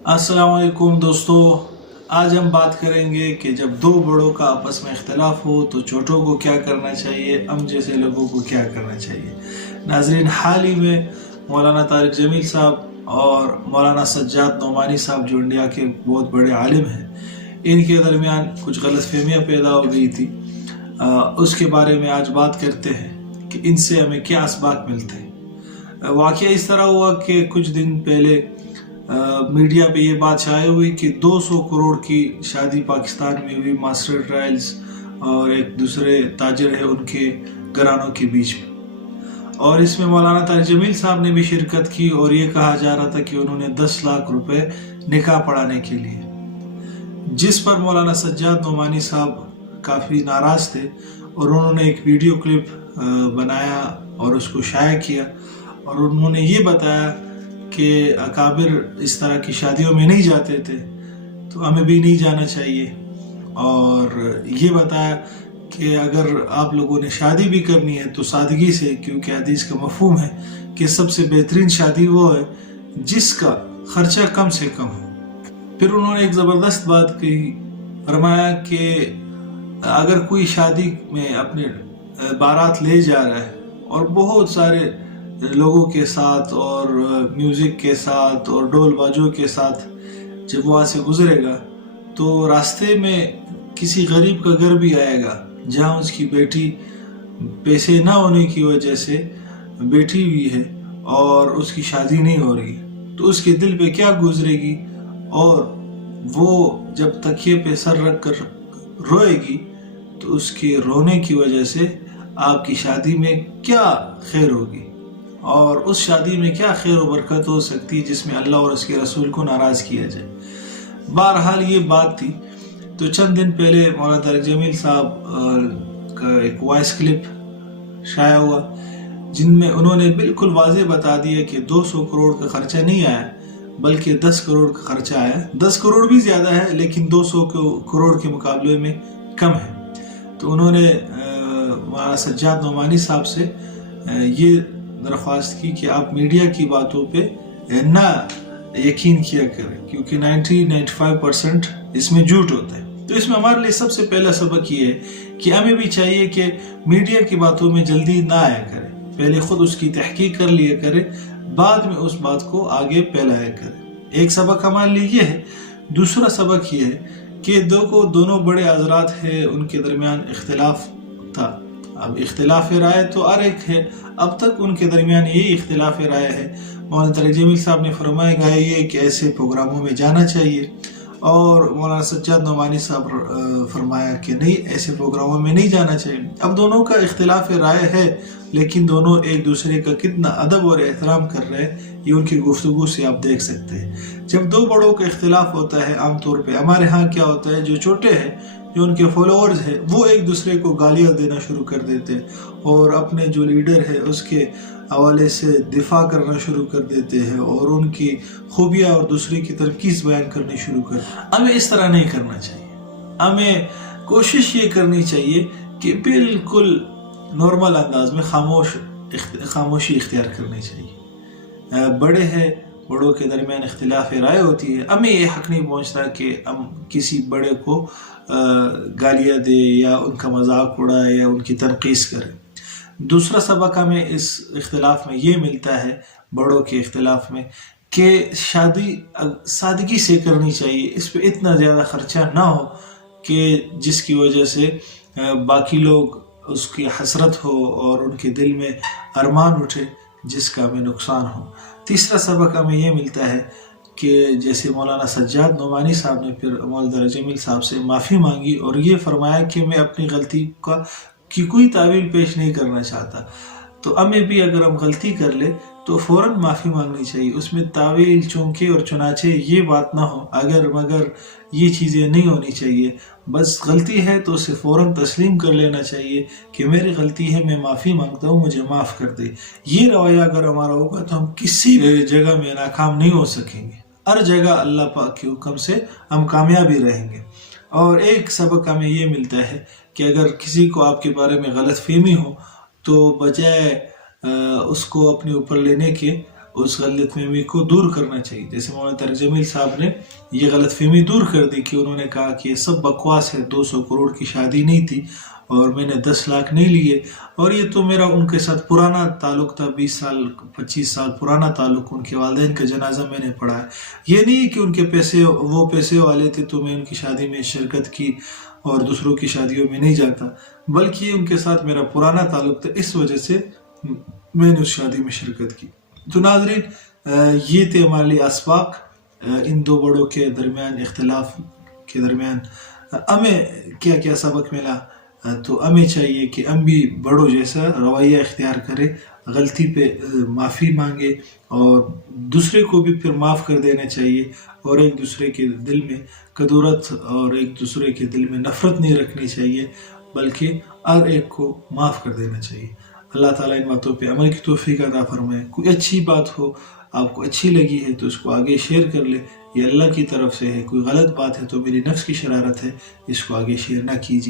अस्सलाम वालेकुम दोस्तों, आज हम बात करेंगे कि जब दो बड़ों का आपस में इख्तलाफ हो तो छोटों को क्या करना चाहिए, हम जैसे लोगों को क्या करना चाहिए। नाजरीन, हाल ही में मौलाना तारिक जमील साहब और मौलाना सज्जाद नोमानी साहब, जो इंडिया के बहुत बड़े आलिम हैं, इनके दरमियान कुछ गलतफहमियाँ पैदा हो गई थी। उसके बारे में आज बात करते हैं कि इनसे हमें क्या असबाब मिलते हैं। वाक़या इस तरह हुआ कि कुछ दिन पहले मीडिया पे ये बात शाये हुई कि 200 करोड़ की शादी पाकिस्तान में हुई मास्टर ट्रायल्स और एक दूसरे ताजिर है उनके घरानों के बीच में, और इसमें मौलाना तारिक जमील साहब ने भी शिरकत की और ये कहा जा रहा था कि उन्होंने 10 लाख रुपए निकाह पढ़ाने के लिए, जिस पर मौलाना सज्जाद नोमानी साहब काफ़ी नाराज़ थे और उन्होंने एक वीडियो क्लिप बनाया और उसको शाया किया और उन्होंने ये बताया कि अकाबिर इस तरह की शादियों में नहीं जाते थे तो हमें भी नहीं जाना चाहिए, और ये बताया कि अगर आप लोगों ने शादी भी करनी है तो सादगी से, क्योंकि हदीस का मफहूम है कि सबसे बेहतरीन शादी वो है जिसका खर्चा कम से कम हो। फिर उन्होंने एक ज़बरदस्त बात कही, फरमाया कि अगर कोई शादी में अपने बारात ले जा रहा है और बहुत सारे लोगों के साथ और म्यूज़िक के साथ और ढोल बाजों के साथ जब वहाँ से गुजरेगा तो रास्ते में किसी गरीब का घर भी आएगा जहाँ उसकी बेटी पैसे ना होने की वजह से बैठी हुई है और उसकी शादी नहीं हो रही, तो उसके दिल पे क्या गुजरेगी, और वो जब तकिए पे सर रख कर रोएगी तो उसके रोने की वजह से आपकी शादी में क्या खैर होगी और उस शादी में क्या खैर व बरकत हो सकती है जिसमें अल्लाह और उसके रसूल को नाराज़ किया जाए। बहरहाल ये बात थी। तो चंद दिन पहले मौलाना तारिक जमील साहब का एक वॉइस क्लिप शाया हुआ जिनमें उन्होंने बिल्कुल वाज़ेह बता दिया कि 200 करोड़ का खर्चा नहीं आया बल्कि 10 करोड़ का खर्चा आया। 10 करोड़ भी ज़्यादा है लेकिन 200 करोड़ के मुकाबले में कम है। तो उन्होंने मौलाना सज्जाद नोमानी साहब से ये दरख्वास्त की कि आप मीडिया की बातों पे ना यकीन किया करें, क्योंकि 90-95% इसमें झूठ होता है। तो इसमें हमारे लिए सबसे पहला सबक ये है कि हमें भी चाहिए कि मीडिया की बातों में जल्दी ना आया करें, पहले खुद उसकी तहकीक कर लिया करें, बाद में उस बात को आगे फैलाया करें। एक सबक हमारे लिए ये है। दूसरा सबक ये है कि दोनों बड़े हज़रात हैं, उनके दरमियान इख्तिलाफ था। अब इख्तिलाफ राय तो हर एक है, अब तक उनके दरमियान यही इख्तिलाफ राय है। मौलाना तारिक जमील साहब ने फरमाया ये कि ऐसे प्रोग्रामों में जाना चाहिए और मौलाना सज्जाद नोमानी साहब फरमाया कि नहीं, ऐसे प्रोग्रामों में नहीं जाना चाहिए। अब दोनों का इख्तिलाफ राय है लेकिन दोनों एक दूसरे का कितना अदब और एहतराम कर रहे हैं ये उनकी गुफ्तगू से आप देख सकते हैं। जब दो बड़ों का इख्तिलाफ होता है, आमतौर पे हमारे यहाँ क्या होता है, जो छोटे हैं, जो उनके फॉलोअर्स हैं, वो एक दूसरे को गालियाँ देना शुरू कर देते हैं और अपने जो लीडर है उसके हवाले से दिफा करना शुरू कर देते हैं और उनकी खूबियाँ और दूसरे की तरकीज़ बयान करनी शुरू कर। हमें इस तरह नहीं करना चाहिए। हमें कोशिश ये करनी चाहिए कि बिल्कुल नॉर्मल अंदाज में खामोशी इख्तियार करनी चाहिए। बड़े हैं, बड़ों के दरमियान इख्तिलाफ राय होती है, हमें ये हक नहीं पहुँचता कि हम किसी बड़े को गालियाँ दे या उनका मजाक उड़ाए या उनकी तनकीस करें। दूसरा सबक हमें इस इख्तिलाफ में ये मिलता है, बड़ों के इख्तिलाफ में, कि शादी सादगी से करनी चाहिए। इस पे इतना ज़्यादा ख़र्चा ना हो कि जिसकी वजह से बाकी लोग उसकी हसरत हो और उनके दिल में अरमान उठे जिसका हमें नुकसान हो। तीसरा सबक हमें ये मिलता है कि जैसे मौलाना सज्जाद नोमानी साहब ने फिर मौलाना तारिक जमील साहब से माफ़ी मांगी और ये फरमाया कि मैं अपनी गलती की कोई तावील पेश नहीं करना चाहता। तो हमें भी अगर हम गलती कर ले तो फ़ौरन माफ़ी मांगनी चाहिए, उसमें तावील चौंके और चुनाचे ये बात ना हो, अगर मगर ये चीज़ें नहीं होनी चाहिए। बस गलती है तो उसे फ़ौरन तस्लीम कर लेना चाहिए कि मेरी गलती है, मैं माफ़ी मांगता हूँ, मुझे माफ़ कर दे। ये रवैया अगर हमारा होगा तो हम किसी जगह में नाकाम नहीं हो सकेंगे, हर जगह अल्लाह पाक के हुक्म से हम कामयाबी रहेंगे। और एक सबक हमें ये मिलता है कि अगर किसी को आपके बारे में गलत फहमी हो तो बजाय उसको अपने ऊपर लेने के اس غلط فہمی کو دور کرنا چاہیے. جیسے مولانا طارق جمیل صاحب نے یہ غلط فہمی دور کر دی کہ انہوں نے کہا کہ یہ سب بکواس ہے, 200 کروڑ کی شادی نہیں تھی اور میں نے 10 لاکھ نہیں لیے, اور یہ تو میرا ان کے ساتھ پرانا تعلق تھا, 20 سال 25 سال پرانا تعلق, ان کے والدین کا جنازہ میں نے پڑھا ہے. یہ نہیں کہ ان کے پیسے وہ پیسے والے تھے تو میں ان کی شادی میں شرکت کی اور دوسروں کی شادیوں میں نہیں جاتا, بلکہ ان کے ساتھ میرا پرانا تعلق تھا, اس وجہ سے میں نے اس شادی میں شرکت کی. تو ناظرین, یہ تھے ہمارے لیے اسباق ان دو بڑوں کے درمیان اختلاف کے درمیان. ہمیں کیا کیا سبق ملا؟ تو ہمیں چاہیے کہ ہم بھی بڑوں جیسا رویہ اختیار کریں, غلطی پہ معافی مانگے اور دوسرے کو بھی پھر معاف کر دینا چاہیے, اور ایک دوسرے کے دل میں کدورت اور ایک دوسرے کے دل میں نفرت نہیں رکھنی چاہیے, بلکہ ہر ایک کو معاف کر دینا چاہیے. اللہ تعالیٰ ان باتوں پہ عمل کی توفیق عطا فرمائے. کوئی اچھی بات ہو, آپ کو اچھی لگی ہے تو اس کو آگے شیئر کر لے, یہ اللہ کی طرف سے ہے. کوئی غلط بات ہے تو میری نفس کی شرارت ہے, اس کو آگے شیئر نہ کیجیے.